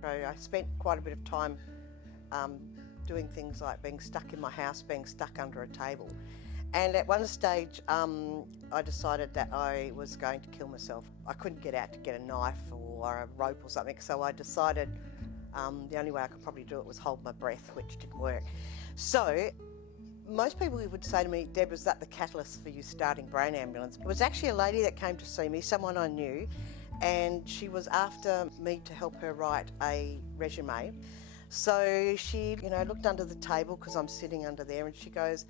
So I spent quite a bit of time doing things like being stuck in my house, being stuck under a table. And at one stage, I decided that I was going to kill myself. I couldn't get out to get a knife or a rope or something, so I decided the only way I could probably do it was hold my breath, which didn't work. So most people would say to me, Deb, was that the catalyst for you starting Brain Ambulance? It was actually a lady that came to see me, someone I knew, and she was after me to help her write a resume. So she, looked under the table because I'm sitting under there, and she goes,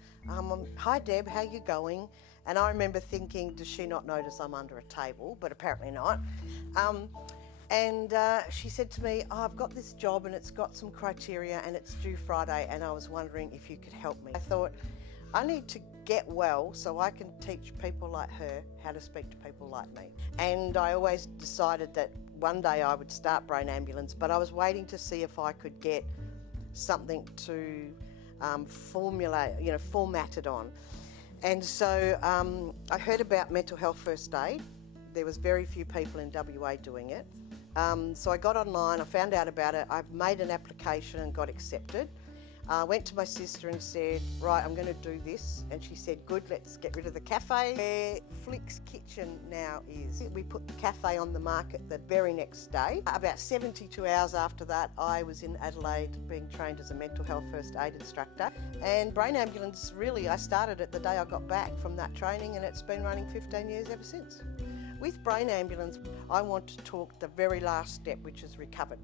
hi Deb, how you going? And I remember thinking, does she not notice I'm under a table? But apparently not. And she said to me, I've got this job and it's got some criteria and it's due Friday, and I was wondering if you could help me. I thought, I need to get well so I can teach people like her how to speak to people like me. And I always decided that one day I would start Brain Ambulance, but I was waiting to see if I could get something to format it on. And so I heard about mental health first aid. There was very few people in WA doing it. So I got online, I found out about it, I made an application and got accepted. I went to my sister and said, right, I'm going to do this. And she said, good, let's get rid of the cafe. Where Flick's Kitchen now is. We put the cafe on the market the very next day. About 72 hours after that, I was in Adelaide being trained as a mental health first aid instructor. And Brain Ambulance, really, I started it the day I got back from that training, and it's been running 15 years ever since. With Brain Ambulance, I want to talk the very last step, which is recovered.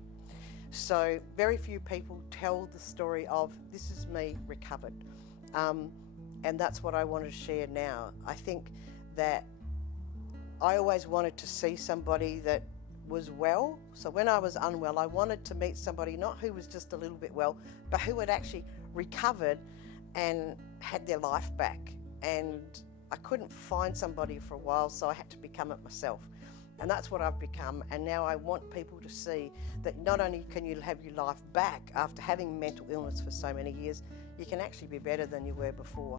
So very few people tell the story of, this is me recovered. And that's what I want to share now. I think that I always wanted to see somebody that was well. So when I was unwell, I wanted to meet somebody not who was just a little bit well, but who had actually recovered and had their life back. And I couldn't find somebody for a while, so I had to become it myself. And that's what I've become, and now I want people to see that not only can you have your life back after having mental illness for so many years, you can actually be better than you were before.